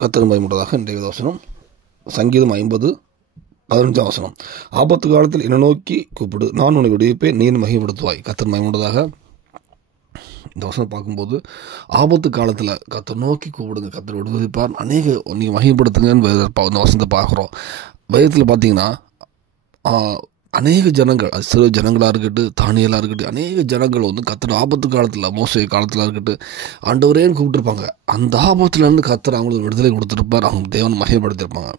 கர்த்தர் பயமுள்ளதாக இன்றைய வசனம் சங்கீதம் 50:15 வசனம். ஆபத்து காலத்தில் என்னை நோக்கி கூப்பிடு, நான் உன்னை விடுவிப்பேன், நீ மகிமைப்படுத்துவாய். கர்த்தர் பயமுள்ளதாக. இந்த வசனம் பார்க்கும்போது ஆபத்து காலத்தில் கர்த்தர் நோக்கி கூப்பிடுங்க, கர்த்தர் விடுவிப்பார், நீங்கள் மகிமைப்படுத்துங்கன்னு இந்த வசனத்தை பார்க்குறோம். வேதத்தில் பார்த்தீங்கன்னா அநேக ஜனங்கள், அது சிறு ஜனங்களாக இருக்கட்டும், தானியலாக இருக்கட்டும், அநேக ஜனங்கள் கர்த்தர் ஆபத்து காலத்தில், மோசே காலத்தில் இருக்கட்டும், ஆண்டவரேன்னு கூப்பிட்டுருப்பாங்க. அந்த ஆபத்துலேருந்து கர்த்தர் அவங்களுக்கு விடுதலை கொடுத்துருப்பார், அவங்க தேவனை மகிமைப்படுத்தியிருப்பாங்க.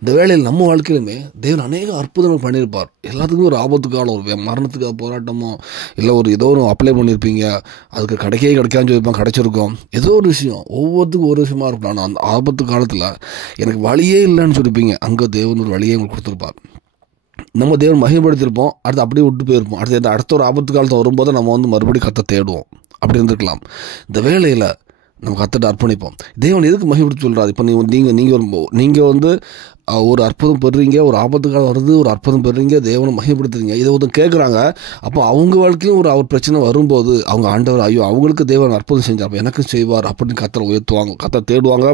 இந்த வேளையில் நம்ம வாழ்க்கையிலுமே தேவன் அநேக அற்புதங்கள் பண்ணியிருப்பார். எல்லாத்துக்குமே ஒரு ஆபத்து காலம், ஒரு மரணத்துக்கு போராட்டமோ, இல்லை ஏதோ ஒரு அப்ளை பண்ணியிருப்பீங்க, அதுக்கு கிடைக்கான்னு சொல்லியிருப்பாங்க, கிடைச்சிருக்கோம். ஏதோ ஒரு விஷயம், ஒவ்வொருத்துக்கும் ஒரு விஷயமா இருக்கலாம். ஆனால் அந்த ஆபத்து காலத்தில் எனக்கு வழியே இல்லைன்னு சொல்லியிருப்பீங்க, அங்கே தேவன் ஒரு வழியே உங்களுக்கு கொடுத்துருப்பார். நம்ம தேவன் மகிமைப்படுத்தியிருப்போம், அடுத்து அப்படியே விட்டு போயிருப்போம். அடுத்த ஒரு ஆபத்து காலத்தை வரும்போது நம்ம மறுபடியும் கர்த்தரை தேடுவோம். அப்படி இருந்திருக்கலாம். இந்த வேளையில் நம்ம கர்த்தரை அர்ப்பணிப்போம். தேவன் எதுக்கு மகிமைப்படுத்த சொல்கிறார்? இப்போ நீங்கள் ஒரு அற்புதம் பெறுறீங்க, ஒரு ஆபத்து காலம் வருது, ஒரு அற்புதம் பெறுறீங்க, தேவனை மகிமைப்படுத்துறீங்க, இதை கேட்குறாங்க. அப்போ அவங்க வாழ்க்கையிலும் ஒரு பிரச்சனை வரும்போது அவங்க ஆண்டவர், ஐயோ அவங்களுக்கு தேவன் அற்புதம் செஞ்சார், அப்போ எனக்கும் செய்வார் அப்படின்னு கர்த்தரை உயர்த்துவாங்க, கர்த்தரை தேடுவாங்க,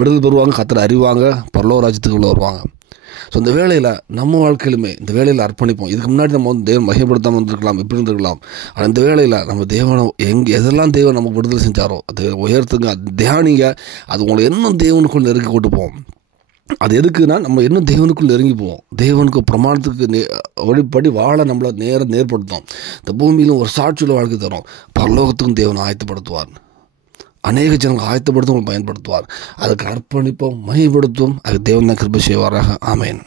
விடுதலை பெறுவாங்க, கர்த்தரை அறிவாங்க, பரலோக ராஜ்யத்துக்குள்ளே வருவாங்க. ஸோ இந்த வேளையில் நம்ம வாழ்க்கையிலுமே இந்த வேளையில் அர்ப்பணிப்போம். இதுக்கு முன்னாடி நம்ம தேவன் மகிமைப்படுத்தாமல் இருந்திருக்கலாம், எப்படி இருந்திருக்கலாம். ஆனால் இந்த வேளையில் நம்ம தேவனை எதெல்லாம் தேவன் நமக்கு விடுதலை செஞ்சாரோ அது உயர்த்துங்க, அது தியானிங்க. அது உங்களை இன்னும் தேவனுக்குள் நெருங்கி கொண்டு போவோம். அது எதுக்குன்னா நம்ம இன்னும் தேவனுக்குள் நெருங்கி போவோம். தேவனுக்கு பிரமாணத்துக்கு வழிபடி வாழ நம்மளை நேர்படுத்தும். இந்த பூமியிலும் ஒரு சாட்சியுள்ள வாழ்க்கை தரும். பரலோகத்துக்கும் தேவனை ஆயத்தப்படுத்துவார். அநேக ஜனங்கள் ஆயத்தப்படுத்தும் பயன்படுத்துவார். அதுக்கு அர்ப்பணிப்போம், மகிமைப்படுத்தும். அது தேவன் தான் கிருபை செய்வாராக. ஆமென்.